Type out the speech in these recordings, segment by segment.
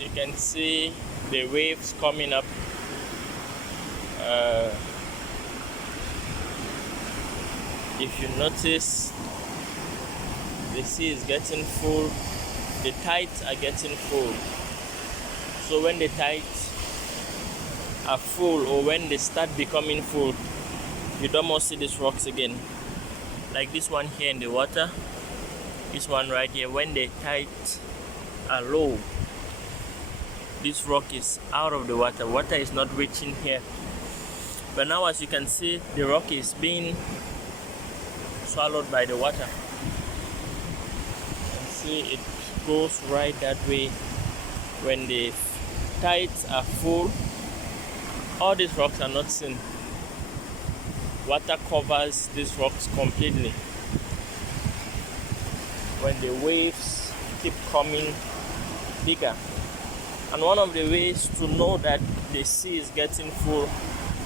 You can see the waves coming up. If you notice, the sea is getting full, the tides are getting full. So when the tides are full, or when they start becoming full, you don't more see these rocks again. Like this one here in the water, this one right here, when the tides are low, this rock is out of the water. Water is not reaching here. But now, as you can see, the rock is being swallowed by the water. You can see it goes right that way. When the tides are full, all these rocks are not seen. Water covers these rocks completely. When the waves keep coming bigger. And one of the ways to know that the sea is getting full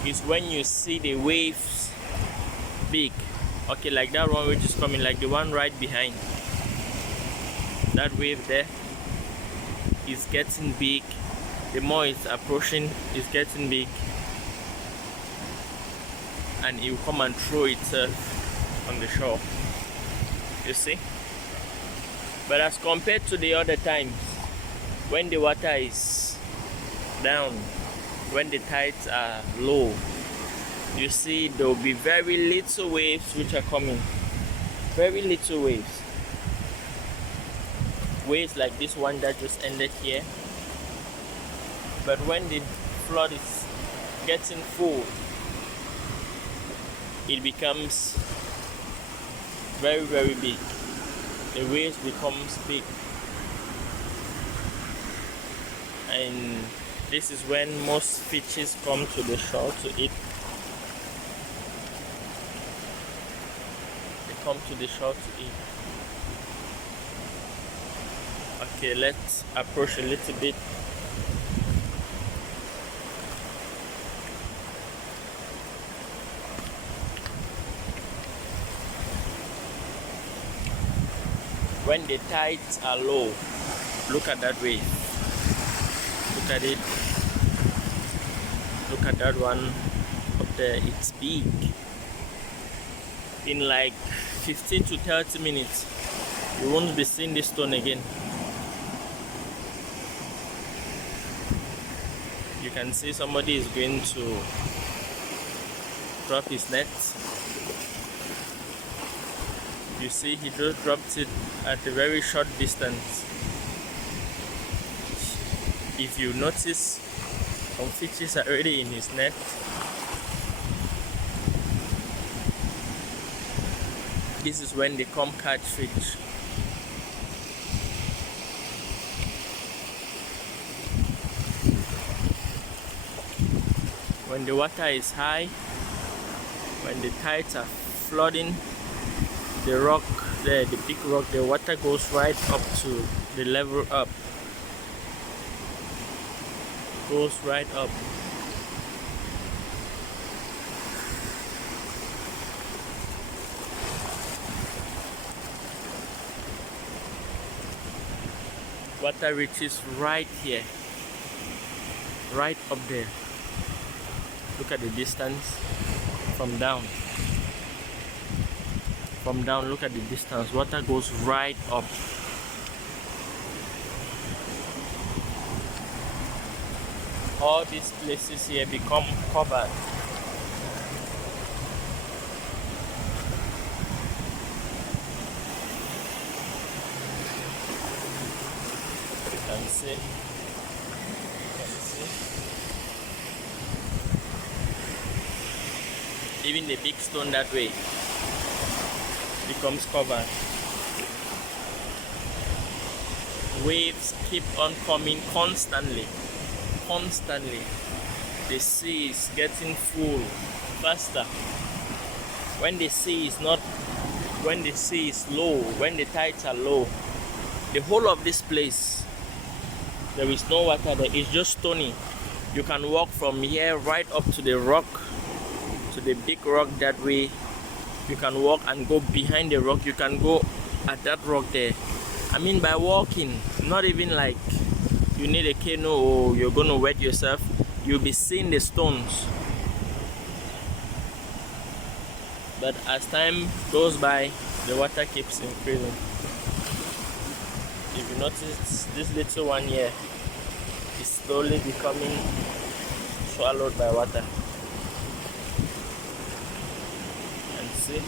is when you see the waves big. Okay, like that one which is coming, like the one right behind. That wave there is getting big. The more it's approaching, it's getting big. And it will come and throw itself on the shore. You see? But as compared to the other times, when the water is down, when the tides are low, you see there will be very little waves which are coming. Very little waves. Waves like this one that just ended here. But when the flood is getting full, it becomes very, very big. The waves becomes big. And this is when most fishes come to the shore to eat. They come to the shore to eat. Okay, let's approach a little bit. When the tides are low, look at that wave. Look at it. Look at that one up there. It's big. In like 15 to 30 minutes, you won't be seeing this stone again. You can see somebody is going to drop his net. You see, he just dropped it at a very short distance. If you notice, some fishes are already in his net. This is when they come catch fish. When the water is high, when the tides are flooding, the rock there, the big rock, the water goes right up to the level up. Goes right up. Water reaches right here, right up there. Look at the distance from down. From down, look at the distance. Water goes right up. All these places here become covered. You can see. Even the big stone that way becomes covered. Waves keep on coming constantly. The sea is getting full faster. When the sea is low, when the tides are low, the whole of this place, there is no water there. It's just stony. You can walk from here right up to the rock, to the big rock that way. You can walk and go behind the rock. You can go at that rock there. I mean, by walking, not even like you need a canoe or you're going to wet yourself, you'll be seeing the stones. But as time goes by, the water keeps increasing. If you notice, this little one here is slowly becoming swallowed by water. And see?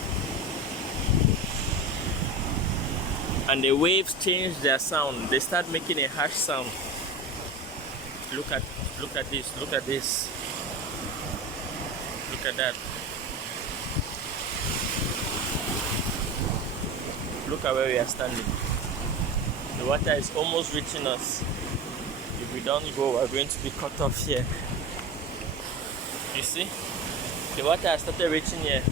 And the waves change their sound. They start making a harsh sound. Look at this, look at this. Look at that. Look at where we are standing. The water is almost reaching us. If we don't go, we're going to be cut off here. You see? The water has started reaching here.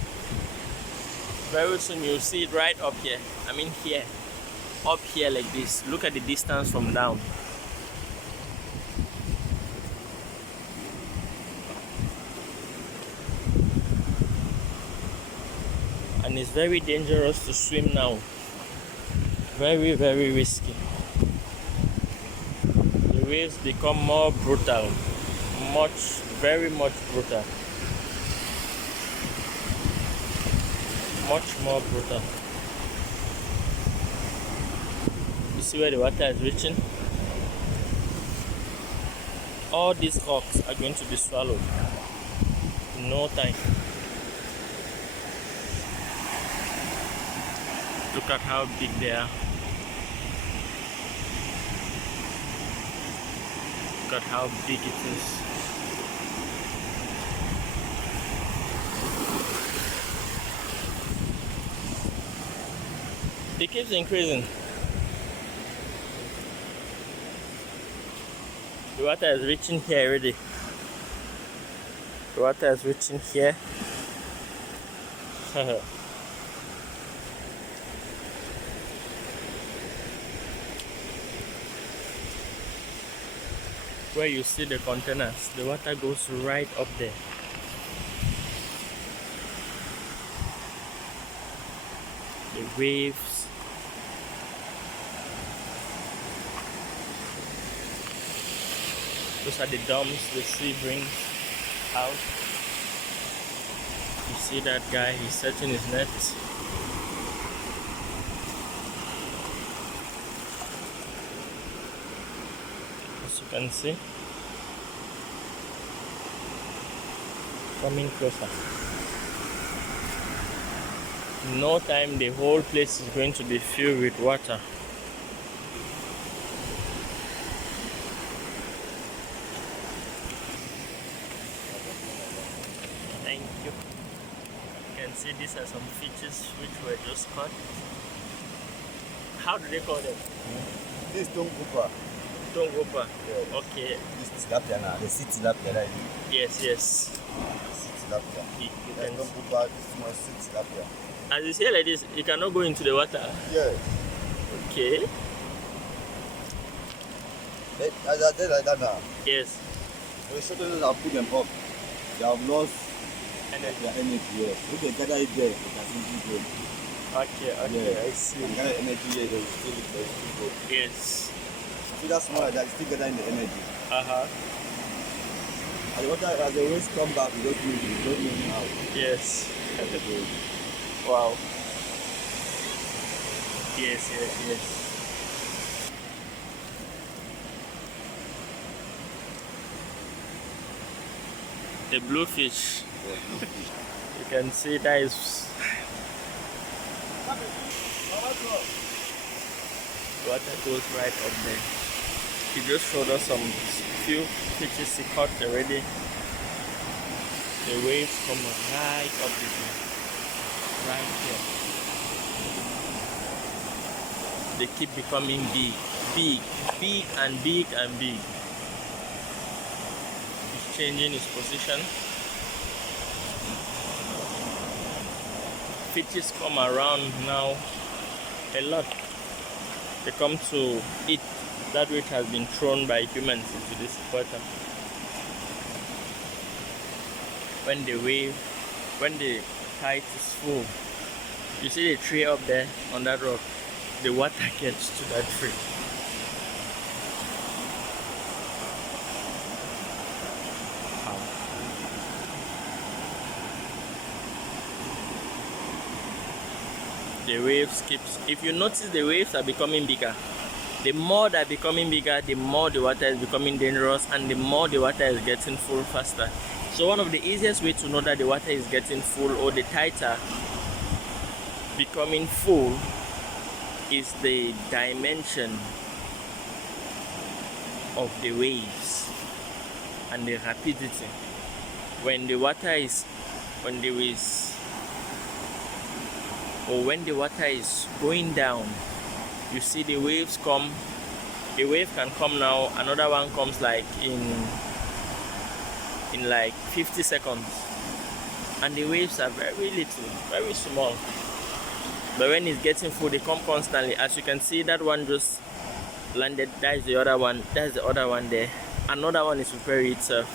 Very soon you'll see it right up here. I mean here. Up here like this. Look at the distance from down. And it's very dangerous to swim now. Very, very risky. The waves become more brutal. Very much brutal. Much more brutal. You see where the water is reaching? All these rocks are going to be swallowed in no time. Look at how big they are. Look at how big it is. It keeps increasing. The water is reaching here already. The water is reaching here. Where you see the containers, the water goes right up there. The waves. Those are the dumps the sea brings out. You see that guy, he's setting his net. As you can see, coming closer. In no time, the whole place is going to be filled with water. Thank you. You can see these are some fishes which were just caught. How do they call them? This is Tongupa. Tongupa. Yeah. Okay. This is tilapia now. The sea tilapia, right? Yes, yes. Sea tilapia. You The can, Tongupa is small sea tilapia. as you say like this, you cannot go into the water. Yeah. Okay. As I did like that now. Yes. The shouldn't have put them up. They have lost Energy. their energy. Yeah. If they gather it there, they can simply go. Okay, Yeah. I see. They gather energy here, they will still go. Yes. See that small like that, still gathering the energy. Uh-huh. And the water, as the waves come back, we don't move it out. Yes. So, Wow. Yes. The bluefish. You can see that is water goes right up there. He just showed us some few fishes he caught already. The waves come right up this way. Right here. They keep becoming big and big. He's changing his position. Fishes come around now a lot. They come to eat that which has been thrown by humans into this water. When the tide is full, you see the tree up there on that rock, the water gets to that tree. The waves keeps, if you notice, the waves are becoming bigger. The more they're becoming bigger, the more the water is becoming dangerous, and the more the water is getting full faster. So one of the easiest ways to know that the water is getting full, or the tides are becoming full, is the dimension of the waves and the rapidity. When the water is when the water is going down, you see the waves come. A wave can come now, another one comes like in like 50 seconds, and the waves are very little, very small. But when it's getting full, they come constantly. As you can see, that one just landed. That is the other one. That's the other one there. Another one is preparing itself.